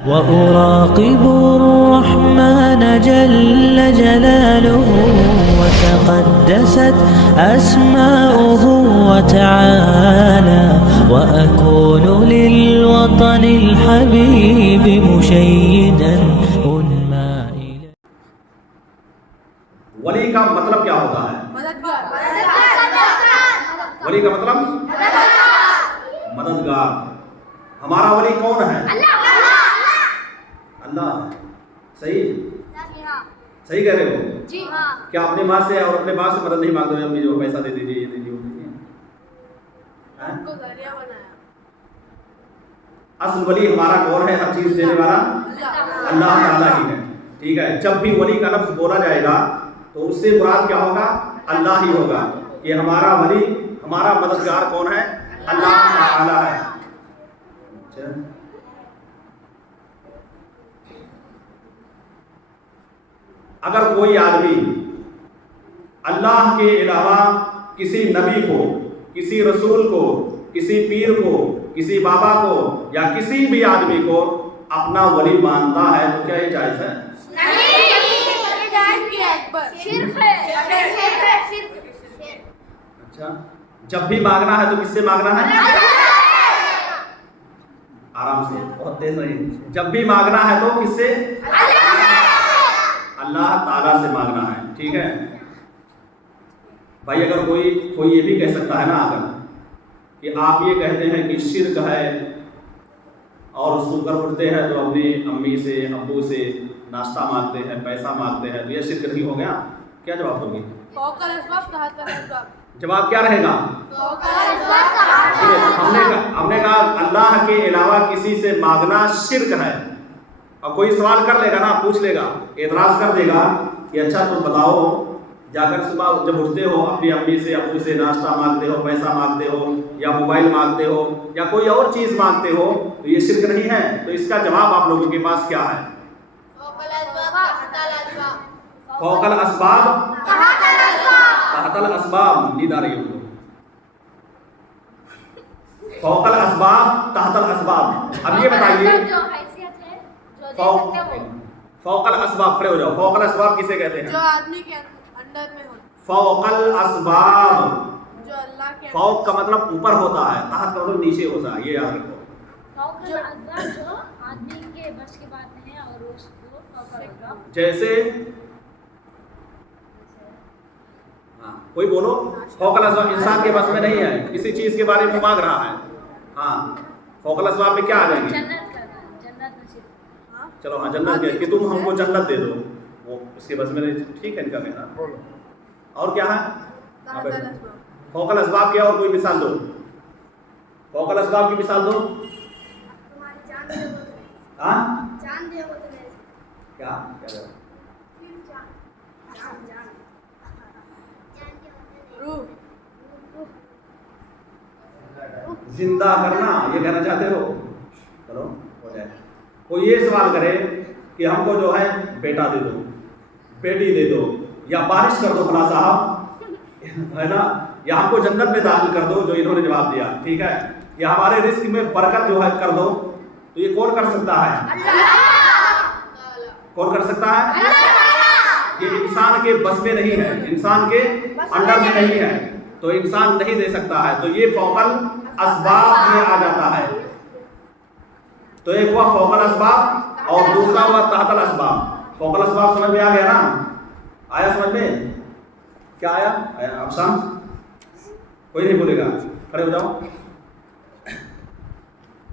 وأراقب الرحمن جل جلاله وتقدست أسماؤه وتعالى وأكون للوطن الحبيب مشيدا أنمى إليه. ولی کا مطلب کیا ہوتا ہے؟ ولی کا مطلب مددگار. ہمارا ولی کون ہے؟ اللہ. صحیح صحیح کہہ رہے ہو؟ جی ہاں. کیا اپنے ماں سے اور اپنے باپ سے مدد نہیں مانگتے؟ امی جو پیسہ دے دیجیے، یہ دے دیجیے، وہ دے دیجیے. اصل ولی ہمارا کون ہے؟ ہر چیز دینے والا اللہ تعالیٰ ہی ہے. ٹھیک ہے. جب بھی ولی کا لفظ بولا جائے گا تو اس سے مراد کیا ہوگا؟ اللہ ہی ہوگا. کہ ہمارا ولی، ہمارا مددگار کون ہے؟ اللہ تعالیٰ ہے. اگر کوئی آدمی اللہ کے علاوہ کسی نبی کو، کسی رسول کو، کسی پیر کو، کسی بابا کو یا کسی بھی آدمی کو اپنا ولی مانتا ہے تو کیا یہ جائز ہے؟ اچھا. جب بھی مانگنا ہے تو کس سے مانگنا ہے؟ آرام سے، بہت تیز نہیں. جب بھی مانگنا ہے تو کس سے؟ اللہ تعالیٰ سے مانگنا ہے. ٹھیک ہے بھائی. اگر کوئی یہ بھی کہہ سکتا ہے نا اگر کہ آپ یہ کہتے ہیں کہ شرک ہے اور سو کر اٹھتے ہیں تو اپنی امی سے، ابو سے ناشتہ مانگتے ہیں، پیسہ مانگتے ہیں، تو یہ شرک نہیں ہو گیا؟ کیا جواب دو گی؟ جواب کیا رہے گا؟ ہم نے کہا اللہ کے علاوہ کسی سے مانگنا شرک ہے. اب کوئی سوال کر لے گا نا، پوچھ لے گا، اعتراض کر دے گا کہ اچھا تم بتاؤ، جا کر صبح جب اٹھتے ہو اپنی امی سے، ابو سے ناشتہ مانگتے ہو، پیسہ مانگتے ہو، یا موبائل مانگتے ہو، یا کوئی اور چیز مانگتے ہو، تو یہ شرک نہیں ہے؟ تو اس کا جواب آپ لوگوں کے پاس کیا ہے؟ فوق الاسباب تحت الاسباب. نیند آ رہی ہے؟ فوق الاسباب تحت الاسباب. اب یہ بتائیے فوق الاسباب، کھڑے ہو جاؤ. فوق الاسباب کسے کہتے ہیں؟ جو آدمی کے اندر میں ہو. فوق الاسباب، جو اللہ کے فوق کا مطلب اوپر ہوتا ہے، تحت کا مطلب نیچے ہوتا ہے. یہ یاد رکھو. فوق الاسباب جو آدمی کے بس کی بات نہیں ہے، اور اس کو فوق الاسباب جیسے کوئی بولو. فوق الاسباب انسان کے بس میں نہیں ہے، کسی چیز کے بارے میں مانگ رہا ہے. ہاں فوق الاسباب میں کیا آ جائیں گے؟ جنت کرنا، جنت نصیب. چلو ہاں جنت کہ تم ہم کو جنت دے دو، وہ اس کے بس میں نہیں. ٹھیک ہے ان کا کہنا. اور کیا ہے؟ فوق الاسباب کیا؟ اور کوئی مثال دو. فوق الاسباب کی مثال دو. ہاں کیا زندہ کرنا یہ کہنا چاہتے ہو؟ چلو ہو جائے. کوئی یہ سوال کرے کہ ہم کو جو ہے بیٹا دے دو، بیٹی دے دو، یا بارش کر دو فلاں صاحب، ہے نا، یا ہم کو جنت میں داخل کر دو، جو انہوں نے جواب دیا. ٹھیک ہے. یا ہمارے رزق میں برکت جو ہے کر دو، تو یہ کون کر سکتا ہے؟ کون کر سکتا ہے؟ یہ انسان کے بس میں نہیں ہے، انسان کے انڈر میں نہیں ہے، تو انسان نہیں دے سکتا ہے. تو یہ فوق الاسباب میں آ جاتا ہے. تو ایک ہوا فوق الاسباب اور دوسرا ہوا تحت الاسباب. فوق الاسباب سمجھ میں آ گیا نا؟ آیا سمجھ میں؟ کیا آیا؟ افسان کوئی نہیں بولے گا. کھڑے ہو جاؤ،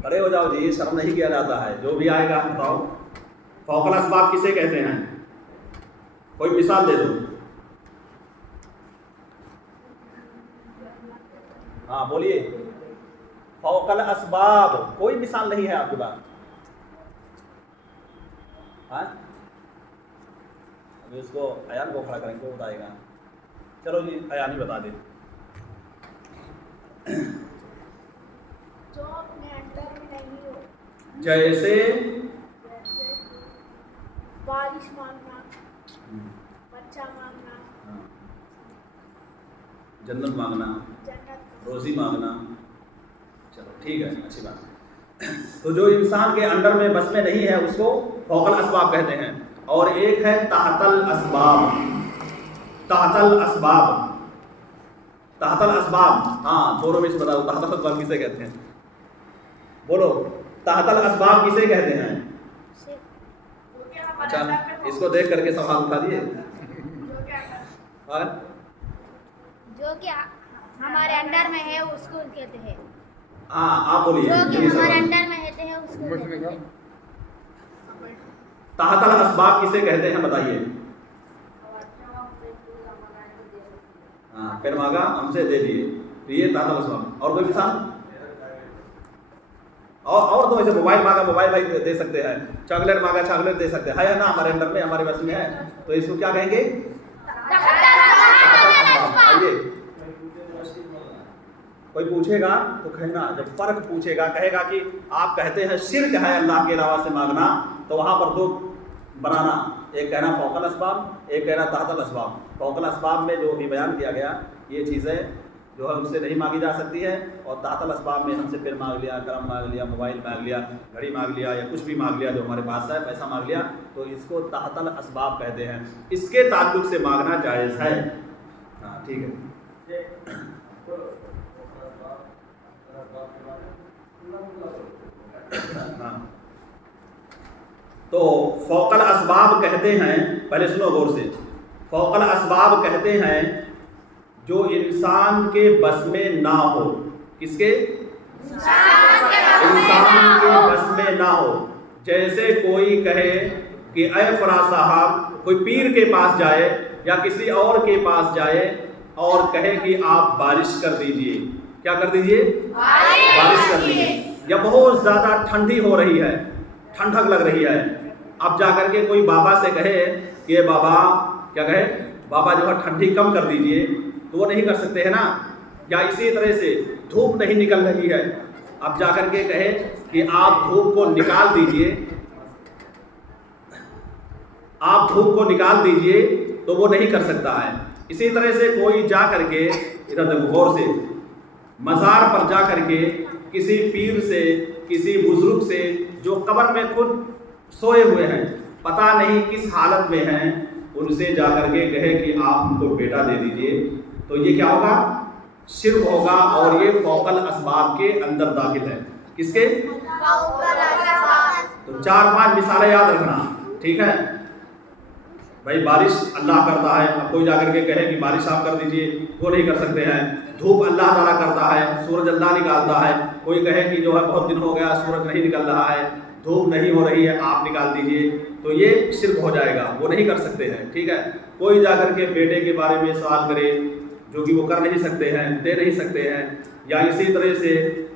کھڑے ہو جاؤ جی، شرم نہیں کیا جاتا ہے. جو بھی آئے گا بتاؤ. فوق الاسباب کسے کہتے ہیں؟ کوئی مثال دے دو. ہاں بولیے. فوق الاسباب کوئی مثال نہیں ہے آپ کے پاس؟ ہاں ابھی اس کو ایان کو کھڑا کریں گے، وہ بتائے گا. چلو جی ایان ہی بتا دیں. جو اپنے انڈر میں نہیں ہو. جیسے بارش مانگنا، بچہ مانگنا، جنت مانگنا، جنت روزی مانگنا. چلو ٹھیک ہے، اچھی بات. تو جو انسان کے انڈر میں بس میں نہیں ہے اس کو فوق الاسباب کہتے ہیں. اور ایک ہے تحت الاسباب. تحت الاسباب، تحت الاسباب، ہاں چھوڑو میں بتا دو تحت الاسباب کسے کہتے ہیں؟ بولو تحت الاسباب کسے کہتے ہیں؟ اچھا اس کو دیکھ کر کے سوال اٹھا دیے. جو کہ ہمارے انڈر میں ہے اس کو کہتے ہیں. ہاں آپ بولیے. جو کہ ہمارے انڈر میں رہتے ہیں اس کو کہتے ہیں. تحت الاسباب کسے کہتے ہیں بتائیے؟ ہاں پھر مانگا ہم سے دے دیے تو یہ تحت الاسباب. اور کوئی مثال؟ اور تو ایسے موبائل مانگا موبائل بھائی دے سکتے ہیں، چاکلیٹ مانگا چاکلیٹ دے سکتے ہیں، ہے نا ہمارے انڈر میں ہمارے بس میں ہے. تو اس کو کیا کہیں گے؟ آئیے کوئی پوچھے گا تو کہنا، جب فرق پوچھے گا کہے گا کہ آپ کہتے ہیں شرک ہے اللہ کے علاوہ سے مانگنا، تو وہاں پر دو بنانا، ایک کہنا فوق الاسباب، ایک کہنا تحت الاسباب. فوق الاسباب میں جو بھی بیان کیا گیا یہ چیزیں جو ہے ان سے نہیں مانگی جا سکتی ہے، اور تحت الاسباب میں ہم سے پھر مانگ لیا، قلم مانگ لیا، موبائل مانگ لیا، گھڑی مانگ لیا، یا کچھ بھی مانگ لیا جو ہمارے پاس ہے، پیسہ مانگ لیا، تو اس کو تحت الاسباب کہتے ہیں. اس کے تعلق سے مانگنا جائز ہے. ہاں ٹھیک ہے. ہاں تو فوق الاسباب کہتے ہیں، پہلے سنو غور سے، فوق الاسباب کہتے ہیں جو انسان کے بس میں نہ ہو. کس کے؟ انسان کے بس میں نہ ہو. جیسے کوئی کہے کہ اے فلاں صاحب، کوئی پیر کے پاس جائے یا کسی اور کے پاس جائے اور کہے کہ آپ بارش کر دیجئے. کیا کر دیجئے؟ بارش کر دیجئے. یا بہت زیادہ ٹھنڈی ہو رہی ہے، ٹھنڈک لگ رہی ہے، اب جا کر کے کوئی بابا سے کہے کہ بابا، کیا کہے؟ بابا جو ہے ٹھنڈی کم کر دیجئے، تو وہ نہیں کر سکتے ہیں نا. یا اسی طرح سے دھوپ نہیں نکل رہی ہے، اب جا کر کے کہے کہ آپ دھوپ کو نکال دیجئے، آپ دھوپ کو نکال دیجئے، تو وہ نہیں کر سکتا ہے. اسی طرح سے کوئی جا کر کے ادھر غور سے مزار پر جا کر کے کسی پیر سے، کسی بزرگ سے جو قبر میں خود سوئے ہوئے ہیں، پتہ نہیں کس حالت میں ہیں، ان سے جا کر کے کہے کہ آپ ہم کو بیٹا دے دیجئے، تو یہ کیا ہوگا؟ شرک ہوگا، اور یہ فوق الاسباب کے اندر داخل ہے. کس کے؟ تو 4-5 مثالیں یاد رکھنا، ٹھیک ہے بھائی. بارش اللہ کرتا ہے، اب کوئی جا کر کے کہے کہ بارش آپ کر دیجئے، وہ نہیں کر سکتے ہیں. دھوپ اللہ تعالیٰ کرتا ہے، سورج اللہ نکالتا ہے، کوئی کہے کہ جو ہے بہت دن ہو گیا سورج نہیں نکل رہا ہے، دھوپ نہیں ہو رہی ہے، آپ نکال دیجئے، تو یہ شرک ہو جائے گا، وہ نہیں کر سکتے ہیں. ٹھیک ہے. کوئی جا کر کے بیٹے کے بارے میں سوال کرے جو کہ وہ کر نہیں سکتے ہیں، دے نہیں سکتے ہیں. یا اسی طرح سے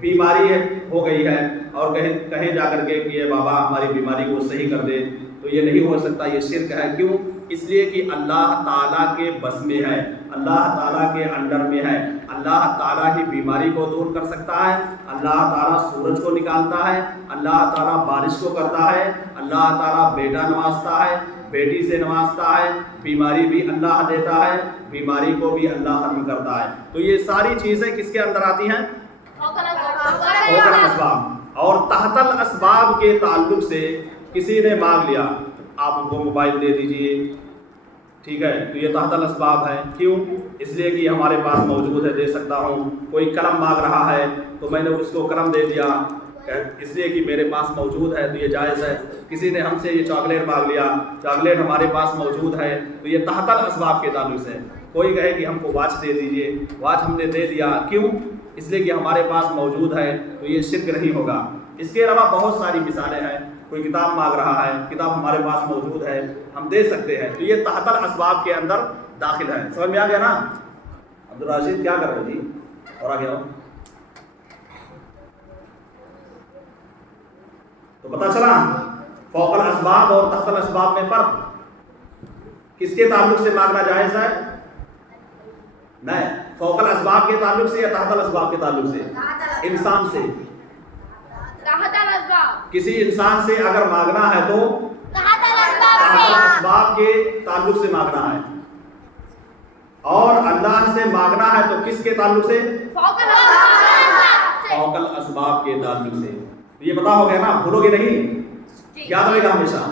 بیماری ہو گئی ہے اور کہیں جا کر کے کہ یہ بابا ہماری بیماری کو صحیح کر دے، تو یہ نہیں ہو سکتا، یہ شرک ہے. کیوں؟ اس لیے کہ اللہ تعالیٰ کے بس میں ہے، اللہ تعالیٰ کے انڈر میں ہے. اللہ تعالیٰ ہی بیماری کو دور کر سکتا ہے، اللہ تعالیٰ سورج کو نکالتا ہے، اللہ تعالیٰ بارش کو کرتا ہے، اللہ تعالیٰ بیٹا نوازتا ہے، بیٹی سے نوازتا ہے، بیماری بھی اللہ دیتا ہے، بیماری کو بھی اللہ ختم کرتا ہے. تو یہ ساری چیزیں کس کے اندر آتی ہیں؟ فوق الاسباب. اور تحت الاسباب کے تعلق سے کسی نے مانگ لیا آپ ان کو موبائل دے دیجئے، ٹھیک ہے، تو یہ تحت الاسباب ہے. کیوں؟ اس لیے کہ ہمارے پاس موجود ہے، دے سکتا ہوں. کوئی قلم مانگ رہا ہے تو میں نے اس کو قلم دے دیا، اس لیے کہ میرے پاس موجود ہے تو یہ جائز ہے. کسی نے ہم سے یہ چاکلیٹ مانگ لیا، چاکلیٹ ہمارے پاس موجود ہے تو یہ تحت الاسباب کے تعلق سے. کوئی کہے کہ ہم کو واچ دے دیجئے، واچ ہم نے دے دیا. کیوں؟ اس لیے کہ ہمارے پاس موجود ہے تو یہ شرک نہیں ہوگا. اس کے علاوہ بہت ساری مثالیں ہیں. کوئی کتاب مانگ رہا ہے، کتاب ہمارے پاس موجود ہے، ہم دے سکتے ہیں، تو یہ تحت الاسباب کے اندر داخل ہے. سمجھ میں آ گیا نا؟ عبدالرشید کیا کر رہے جی؟ اور آگے آؤ. تو پتہ چلا فوق الاسباب اور تحت الاسباب میں فرق. کس کے تعلق سے مانگنا جائز ہے؟ نہیں، فوق الاسباب کے تعلق سے یا تحت الاسباب کے تعلق سے؟ انسان سے. کسی انسان سے اگر مانگنا ہے تو تحت الاسباب کے تعلق سے مانگنا ہے، اور اللہ سے مانگنا ہے تو کس کے تعلق سے؟ فوق الاسباب کے تعلق سے. تو یہ پتا ہو گیا نا, بھولو گے نہیں, یاد رہے گا ہمیشہ.